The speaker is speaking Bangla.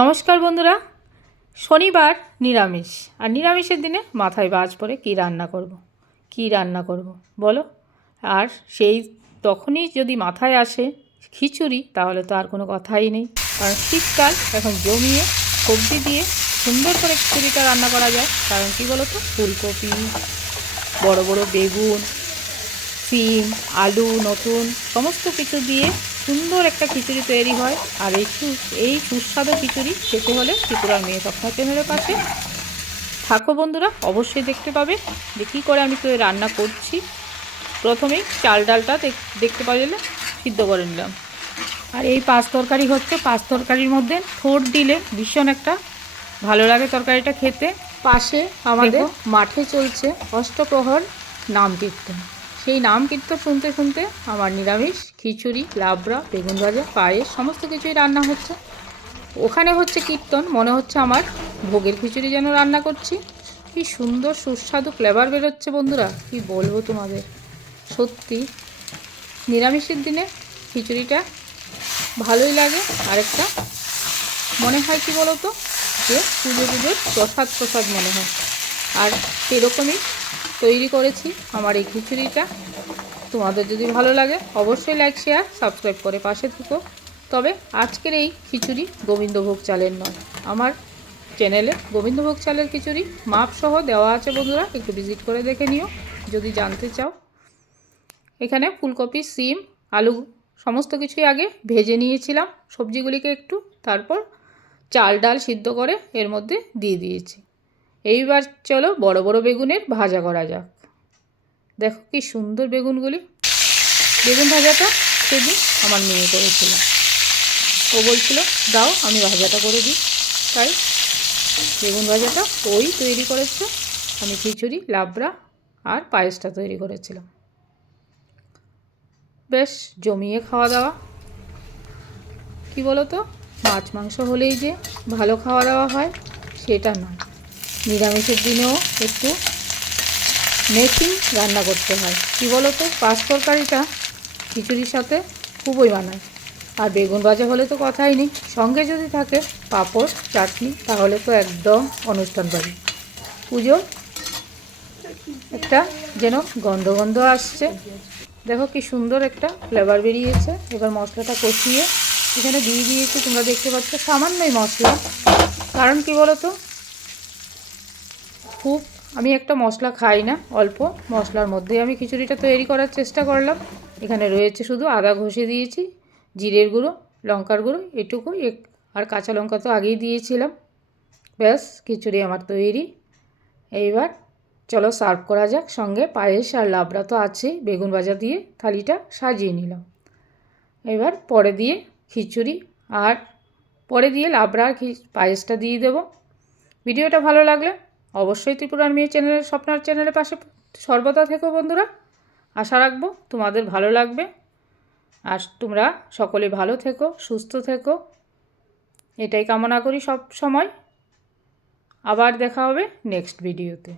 নমস্কার বন্ধুরা, শনিবার নিরামিষ। আর নিরামিষের দিনে মাথায় বাজ পড়ে কী রান্না করব বলো। আর সেই তখনই যদি মাথায় আসে খিচুড়ি, তাহলে তো আর কোনো কথাই নেই। কারণ শীতকাল এখন জমিয়ে সবজি দিয়ে সুন্দর করে খিচুড়িটা রান্না করা যায়। কারণ কী বলো তো, ফুলকপি, বড় বড় বেগুন, সিম, আলু নতুন সমস্ত কিছু দিয়ে সুন্দর একটা খিচুড়ি তৈরি হয়। আর এই সুস্বাদু খিচুড়ি খেতে হলে ত্রিপুরার মেয়ে স্বপ্না চ্যানেলের পাশে থাকো বন্ধুরা, অবশ্যই দেখতে পাবে যে কী করে আমি তো রান্না করছি। প্রথমেই চাল ডালটা দেখতে পারলে সিদ্ধ করে নিলাম। আর এই পাঁচ তরকারি হচ্ছে, পাঁচ তরকারির মধ্যে থোড় দিলে ভীষণ একটা ভালো লাগে তরকারিটা খেতে। পাশে আমাদের মাঠে চলছে অষ্টপ্রহর নাম কীর্তন। সেই নাম কীর্তন শুনতে শুনতে আমার নিরামিষ খিচুড়ি, লাবড়া, বেগুন ভাজা, পায়েস সমস্ত কিছুই রান্না হচ্ছে। ওখানে হচ্ছে কীর্তন, মনে হচ্ছে আমার ভোগের খিচুড়ি যেন রান্না করছি। কি সুন্দর সুস্বাদু ফ্লেভার বেরোচ্ছে বন্ধুরা, কি বলবো তোমাদের। সত্যি নিরামিষের দিনে খিচুড়িটা ভালোই লাগে। আরেকটা মনে হয় কি বলো তো, যে পুজোর প্রসাদ মনে হয়। আর সেরকমই তৈরি করেছি আমার এই খিচুড়িটা। তোমাদের যদি ভালো লাগে অবশ্যই লাইক, শেয়ার, সাবস্ক্রাইব করে পাশে থেকো। তবে আজকের এই খিচুড়ি গোবিন্দভোগ চালের নয়, আমার চ্যানেলে গোবিন্দভোগ চালের খিচুড়ি মাপসহ দেওয়া আছে বন্ধুরা, একটু ভিজিট করে দেখে নিও যদি জানতে চাও। এখানে ফুলকপি, সিম, আলু সমস্ত কিছুই আগে ভেজে নিয়েছিলাম সবজিগুলিকে একটু, তারপর চাল ডাল সিদ্ধ করে এর মধ্যে দিয়ে দিয়েছি। এইবার চলো বড় বড় বেগুনের ভাজা করা যাক। দেখো কি সুন্দর বেগুনগুলি। বেগুন ভাজাটা সেদিন আমার মেয়ে করেছিল, ও বলছিল দাও আমি ভাজাটা করে দিই, তাই বেগুন ভাজাটা ওই তৈরি করেছে। আমি খিচুড়ি, লাবড়া আর পায়েসটা তৈরি করেছিলাম। বেশ জমিয়ে খাওয়া দাওয়া। কি বলো তো, মাছ মাংস হলেই যে ভালো খাওয়া দাওয়া হয় সেটা নয়, নিরামিষের দিনেও একটু মেশিন রান্না করতে হয়। কি বলো তো, পাঁচ তরকারিটা খিচুড়ির সাথে খুবই মানায়। আর বেগুন ভাজা হলে তো কথাই নেই, সঙ্গে যদি থাকে পাঁপড়, চাটনি, তাহলে তো একদম অনুষ্ঠান বাড়ি। পুজো একটা যেন গন্ধ গন্ধ আসছে। দেখো কি সুন্দর একটা ফ্লেভার বেরিয়েছে। এবার মশলাটা কষিয়ে এখানে দিয়ে দিয়েছি, তোমরা দেখতে পাচ্ছ সামান্যই মশলা। কারণ কি বলো তো, খুব আমি একটা মশলা খাই না, অল্প মশলার মধ্যেই আমি খিচুড়িটা তৈরি করার চেষ্টা করলাম। এখানে রয়েছে শুধু আদা ঘষে দিয়েছি, জিরের গুঁড়ো, লঙ্কার গুঁড়ো এটুকু, আর কাঁচা লঙ্কা তো আগেই দিয়েছিলাম। ব্যাস খিচুড়ি আমার তৈরি। এইবার চলো সার্ভ করা যাক। সঙ্গে পায়েস আর লাবড়া তো আছেই, বেগুন ভাজা দিয়ে থালিটা সাজিয়ে নিলাম। এবার পরে দিয়ে খিচুড়ি আর পরে দিয়ে লাবড়া আর পায়েসটা দিয়ে দেবো। ভিডিওটা ভালো লাগলে অবশ্যই ত্রিপুরার মেয়ে চ্যানেলের, স্বপ্নার চ্যানেলের পাশে সর্বদা থেকো বন্ধুরা। আশা রাখবো তোমাদের ভালো লাগবে। আর তোমরা সকলে ভালো থেকো, সুস্থ থেকো, এটাই কামনা করি সব সময়। আবার দেখা হবে নেক্সট ভিডিওতে।